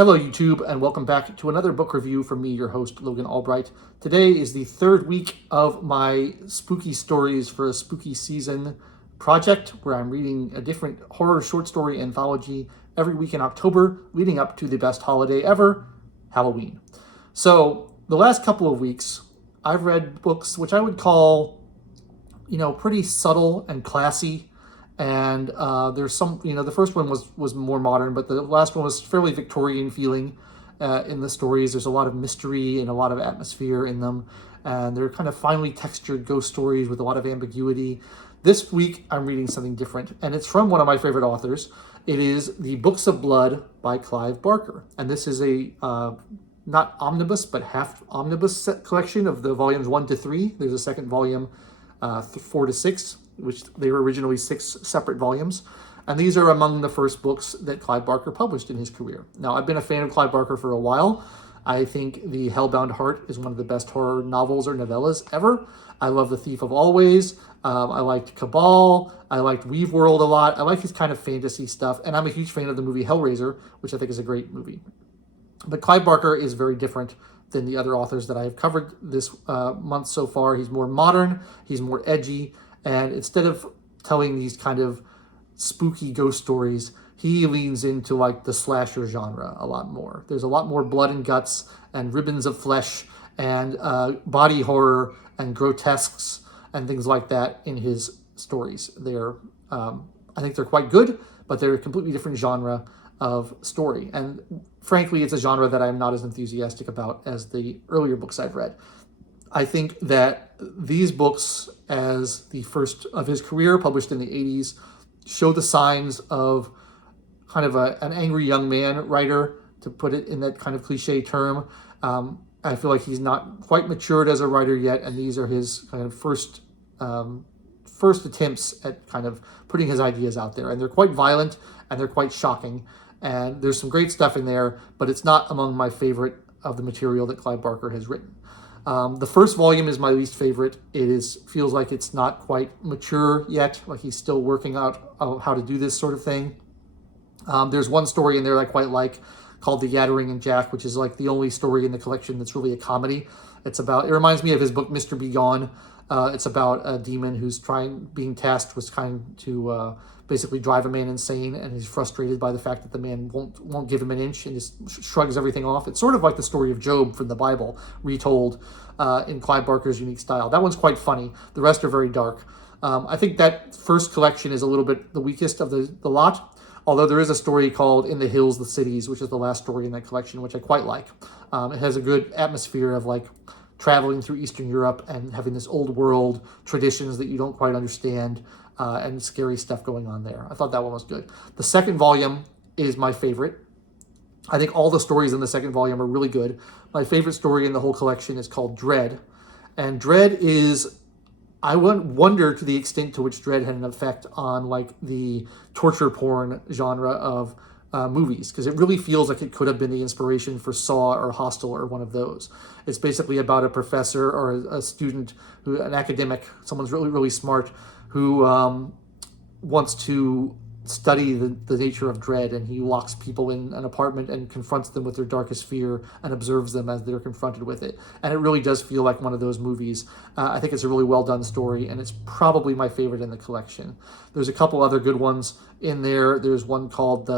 Hello YouTube, and welcome back to another book review from me, your host, Logan Albright. Today is the third week of my Spooky Stories for a Spooky Season project, where I'm reading a different horror short story anthology every week in October, leading up to the best holiday ever, Halloween. So, the last couple of weeks, I've read books which I would call, pretty subtle and classy. And there's some, the first one was more modern, but the last one was fairly Victorian feeling in the stories. There's a lot of mystery and a lot of atmosphere in them. And they're kind of finely textured ghost stories with a lot of ambiguity. This week, I'm reading something different, and it's from one of my favorite authors. It is The Books of Blood by Clive Barker. And this is a not omnibus, but half omnibus set collection of the volumes 1 to 3. There's a second volume, 4 to 6, which they were originally 6 separate volumes. And these are among the first books that Clive Barker published in his career. Now, I've been a fan of Clive Barker for a while. I think The Hellbound Heart is one of the best horror novels or novellas ever. I love The Thief of Always. I liked Cabal. I liked Weave World a lot. I like his kind of fantasy stuff. And I'm a huge fan of the movie Hellraiser, which I think is a great movie. But Clive Barker is very different than the other authors that I have covered this month so far. He's more modern. He's more edgy. And instead of telling these kind of spooky ghost stories, he leans into like the slasher genre a lot more. There's a lot more blood and guts and ribbons of flesh and body horror and grotesques and things like that in his stories. I think they're quite good, but they're a completely different genre of story. And frankly, it's a genre that I'm not as enthusiastic about as the earlier books I've read. I think that these books, as the first of his career, published in the 80s, show the signs of kind of an angry young man writer, to put it in that kind of cliche term. I feel like he's not quite matured as a writer yet, and these are his kind of first attempts at kind of putting his ideas out there. And they're quite violent, and they're quite shocking. And there's some great stuff in there, but it's not among my favorite of the material that Clive Barker has written. The first volume is my least favorite. Feels like it's not quite mature yet, like he's still working out how to do this sort of thing. There's one story in there I quite like called The Yattering and Jack, which is like the only story in the collection that's really a comedy. It reminds me of his book, Mr. Begone. It's about a demon who's being tasked with trying to basically drive a man insane, and he's frustrated by the fact that the man won't give him an inch and just shrugs everything off. It's sort of like the story of Job from the Bible, retold in Clive Barker's unique style. That one's quite funny. The rest are very dark. I think that first collection is a little bit the weakest of the lot, although there is a story called In the Hills, the Cities, which is the last story in that collection, which I quite like. It has a good atmosphere of like traveling through Eastern Europe and having this old world traditions that you don't quite understand, and scary stuff going on there. I thought that one was good. The second volume is my favorite. I think all the stories in the second volume are really good. My favorite story in the whole collection is called Dread. And Dread is, I wonder to the extent to which Dread had an effect on like the torture porn genre of movies, because it really feels like it could have been the inspiration for Saw or Hostel or one of those. It's basically about a professor or a student, an academic, someone's really, really smart, who wants to study the nature of dread, and he locks people in an apartment and confronts them with their darkest fear and observes them as they're confronted with it. And it really does feel like one of those movies. I think it's a really well done story, and it's probably my favorite in the collection. There's a couple other good ones in there. There's one called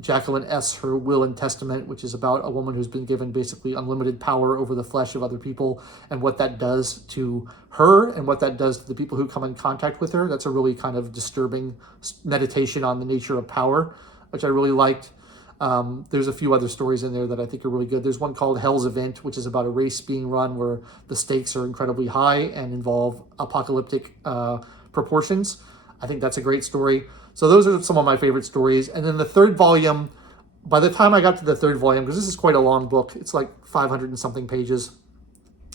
Jacqueline S., Her Will and Testament, which is about a woman who's been given basically unlimited power over the flesh of other people, and what that does to her and what that does to the people who come in contact with her. That's a really kind of disturbing meditation on the nature of power, which I really liked. There's a few other stories in there that I think are really good. There's one called Hell's Event, which is about a race being run where the stakes are incredibly high and involve apocalyptic proportions. I think that's a great story. So those are some of my favorite stories. And then the third volume, by the time I got to the third volume, because this is quite a long book, it's like 500 and something pages,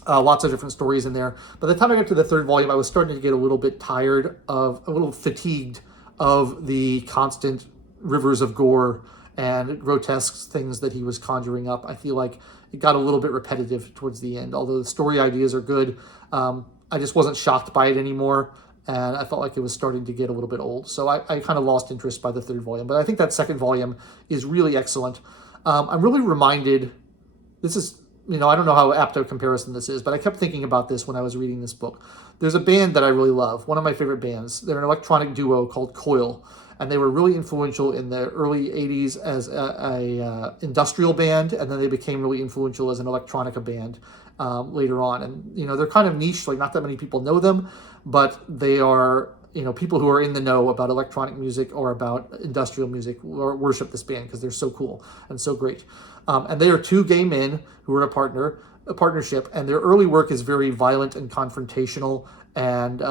lots of different stories in there. By the time I got to the third volume, I was starting to get a little fatigued of the constant rivers of gore and grotesque things that he was conjuring up. I feel like it got a little bit repetitive towards the end. Although the story ideas are good, I just wasn't shocked by it anymore, and I felt like it was starting to get a little bit old. So I kind of lost interest by the third volume. But I think that second volume is really excellent. I'm really reminded, this is, I don't know how apt a comparison this is, but I kept thinking about this when I was reading this book. There's a band that I really love, one of my favorite bands. They're an electronic duo called Coil, and they were really influential in the early 80s as a industrial band, and then they became really influential as an electronica band later on. And, they're kind of niche, like not that many people know them, but they are, people who are in the know about electronic music or about industrial music worship this band because they're so cool and so great. And they are two gay men who are a partnership, and their early work is very violent and confrontational and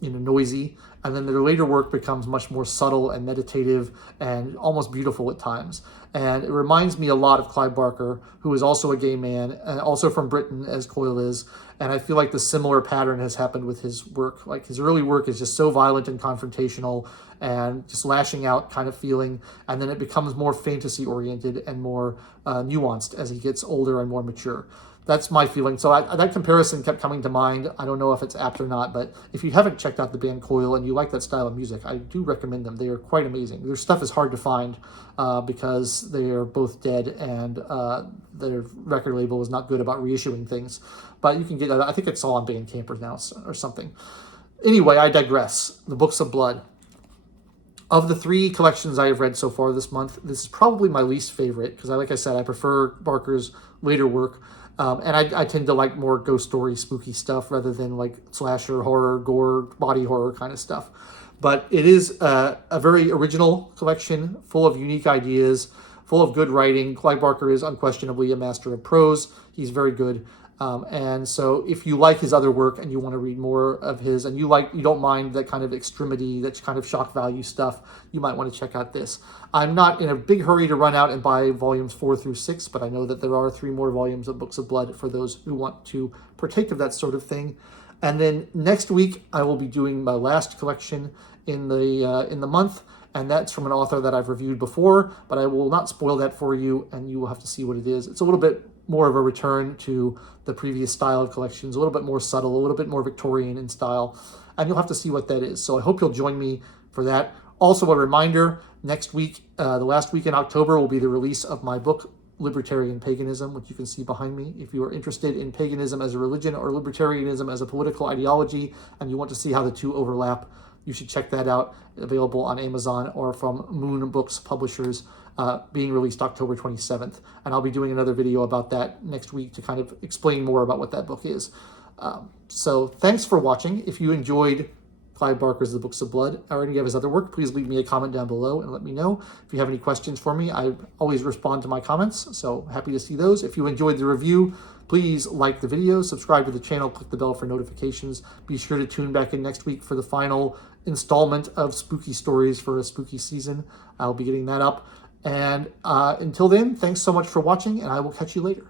noisy. And then their later work becomes much more subtle and meditative and almost beautiful at times. And it reminds me a lot of Clive Barker, who is also a gay man and also from Britain, as Coyle is. And I feel like the similar pattern has happened with his work. Like his early work is just so violent and confrontational and just lashing out kind of feeling. And then it becomes more fantasy oriented and more nuanced as he gets older and more mature. That's my feeling. So that comparison kept coming to mind. I don't know if it's apt or not, but if you haven't checked out the band Coil and you like that style of music, I do recommend them. They are quite amazing. Their stuff is hard to find because they are both dead, and their record label is not good about reissuing things. But you can get, I think it's all on Bandcamp now or something. Anyway, I digress. The Books of Blood. Of the 3 collections I have read so far this month, this is probably my least favorite because, like I said, I prefer Barker's later work. And I tend to like more ghost story, spooky stuff rather than like slasher, horror, gore, body horror kind of stuff. But it is a very original collection, full of unique ideas, full of good writing. Clive Barker is unquestionably a master of prose. He's very good. And so if you like his other work and you want to read more of his, and you don't mind that kind of extremity, that kind of shock value stuff, you might want to check out this. I'm not in a big hurry to run out and buy volumes 4 through 6, but I know that there are 3 more volumes of Books of Blood for those who want to partake of that sort of thing. And then next week I will be doing my last collection in the month, and that's from an author that I've reviewed before, but I will not spoil that for you, and you will have to see what it is. It's a little bit more of a return to the previous style of collections, a little bit more subtle, a little bit more Victorian in style, and you'll have to see what that is. So I hope you'll join me for that. Also, a reminder, next week, the last week in October, will be the release of my book, Libertarian Paganism, which you can see behind me. If you are interested in paganism as a religion or libertarianism as a political ideology, and you want to see how the two overlap, you should check that out. Available on Amazon or from Moon Books Publishers, being released October 27th. And I'll be doing another video about that next week to kind of explain more about what that book is. So thanks for watching. If you enjoyed Clive Barker's The Books of Blood or any of his other work, please leave me a comment down below and let me know. If you have any questions for me, I always respond to my comments, so happy to see those. If you enjoyed the review, please like the video, subscribe to the channel, click the bell for notifications. Be sure to tune back in next week for the final installment of spooky stories for a spooky season. I'll be getting that up. And until then, thanks so much for watching, and I will catch you later.